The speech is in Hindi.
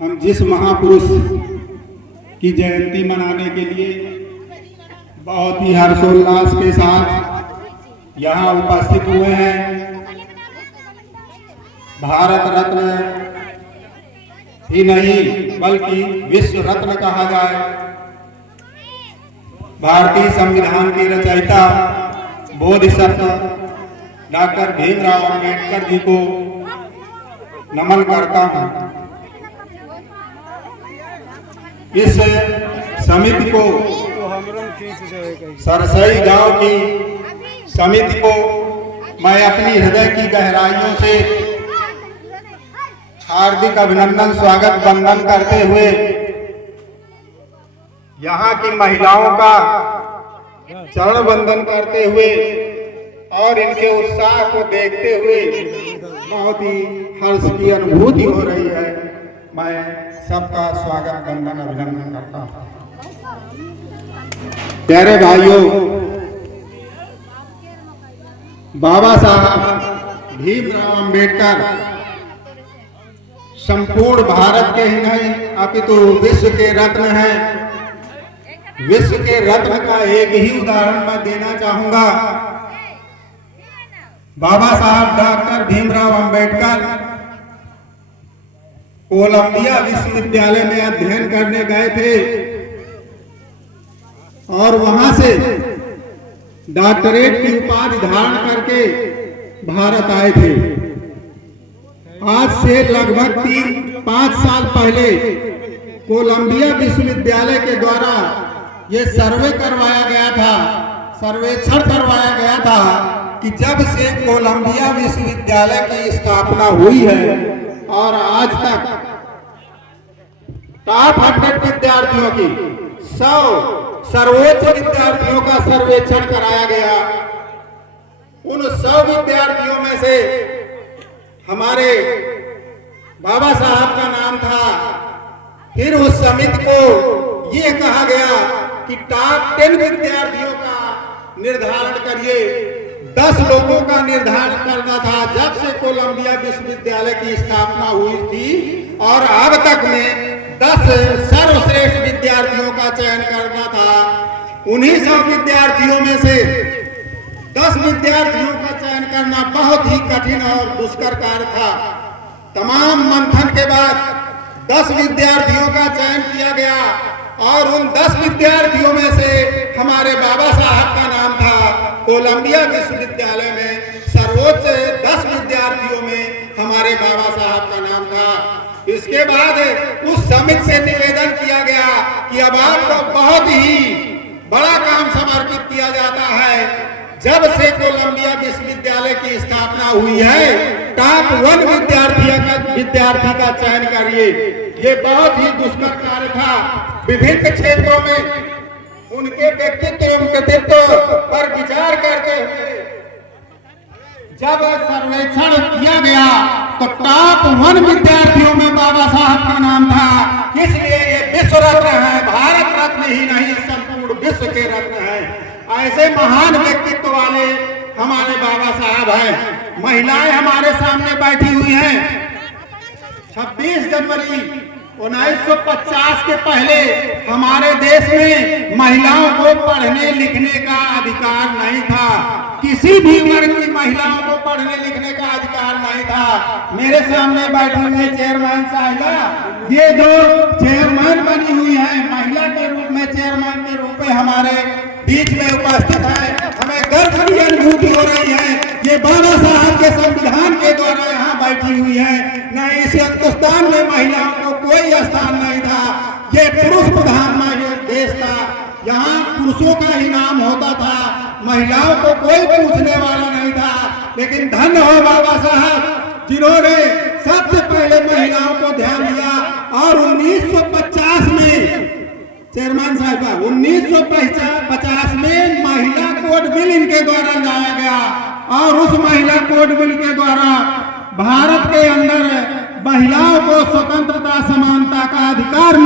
हम जिस महापुरुष की जयंती मनाने के लिए बहुत ही हर्षोल्लास के साथ यहाँ उपस्थित हुए हैं, भारत रत्न ही नहीं बल्कि विश्व रत्न कहा जाए, भारतीय संविधान के रचयिता बोधिसत्व डॉक्टर भीमराव अंबेडकर जी को नमन करता हूँ। इस समिति को, सरसई गांव की समिति को मैं अपनी हृदय की गहराइयों से हार्दिक अभिनंदन, स्वागत, वंदन करते हुए यहाँ की महिलाओं का चरण वंदन करते हुए और इनके उत्साह को देखते हुए बहुत ही हर्ष की अनुभूति हो रही है। मैं सबका स्वागत, वंदन, अभिनंदन करता हूँ। प्यारे भाइयों, बाबा साहब भीमराव अंबेडकर संपूर्ण भारत के ही नहीं अपितु विश्व के रत्न हैं। विश्व के रत्न का एक ही उदाहरण मैं देना चाहूंगा। बाबा साहब डॉक्टर भीमराव अंबेडकर कोलंबिया विश्वविद्यालय में अध्ययन करने गए थे और वहां से डॉक्टरेट की उपाधि धारण करके भारत आए थे। आज से लगभग 3-5 साल पहले कोलंबिया विश्वविद्यालय के द्वारा ये सर्वे करवाया गया था, सर्वेक्षण करवाया गया था कि जब से कोलंबिया विश्वविद्यालय की स्थापना हुई है और आज तक टॉप 100 विद्यार्थियों की 100 सर्वोच्च विद्यार्थियों का सर्वेक्षण कराया गया। उन 100 विद्यार्थियों में से हमारे बाबा साहब का नाम था। फिर उस समिति को ये कहा गया कि टॉप 10 विद्यार्थियों का निर्धारण करिए। 10 लोगों का निर्धारण करना था जब से कोलंबिया विश्वविद्यालय की स्थापना हुई थी और अब तक में 10 सर्वश्रेष्ठ विद्यार्थियों का चयन करना था। उन्हीं 100 विद्यार्थियों में से 10 विद्यार्थियों का चयन करना बहुत ही कठिन और दुष्कर कार्य था। तमाम मंथन के बाद 10 विद्यार्थियों का चयन किया गया और उन 10 विद्यार्थियों में से हमारे बाबा साहब का नाम था। कोलंबिया विश्वविद्यालय में सर्वोच्च 10 विद्यार्थियों में हमारे बाबा साहब का नाम था। इसके बाद उस समिति से निवेदन किया गया कि अब आपको बहुत ही बड़ा काम समर्पित किया जाता है। जब से कोलंबिया विश्वविद्यालय की स्थापना हुई है, टॉप 1 विद्यार्थी का चयन करिए। ये बहुत ही दुष्कर कार्य था। विभिन्न क्षेत्रों में उनके व्यक्तित्व एवं कृतित्व पर विचार करते हुए जब सर्वेक्षण किया गया तो टॉप 1 विद्यार्थियों में बाबा साहब का नाम था। इसलिए ये विश्व रत्न है, भारत रत्न ही नहीं संपूर्ण विश्व के रत्न है। ऐसे महान व्यक्तित्व वाले हमारे बाबा साहब हैं। महिलाएं हमारे सामने बैठी हुई हैं। 26 जनवरी 1950 के पहले हमारे देश में महिलाओं को पढ़ने लिखने का अधिकार नहीं था। किसी भी वर्ग की महिलाओं को पढ़ने लिखने का अधिकार नहीं था। मेरे सामने बैठी हुई चेयरमैन साहिबा, ये जो चेयरमैन बनी हुई है महिला के रूप में, चेयरमैन के रूप में हमारे बीच में उपस्थित है, हमें गर्व की अनुभूति हो रही है। ये बाबा साहब के संविधान के द्वारा यहाँ बैठी हुई है। न इस हिंदुस्तान में महिलाओं को कोई स्थान नहीं था। ये पुरुष प्रधान देश था। यहाँ पुरुषों का ही नाम होता था, महिलाओं को कोई पूछने वाला नहीं था। लेकिन धन्य हो बाबा साहब जिन्होंने सबसे पहले महिलाओं को ध्यान दिया और 1950 में चेयरमैन साहिबा 1950 में महिला कोड बिल इनके द्वारा लाया गया और उस महिला कोड बिल के द्वारा भारत के अंदर महिलाओं को स्वतंत्रता, समानता का अधिकार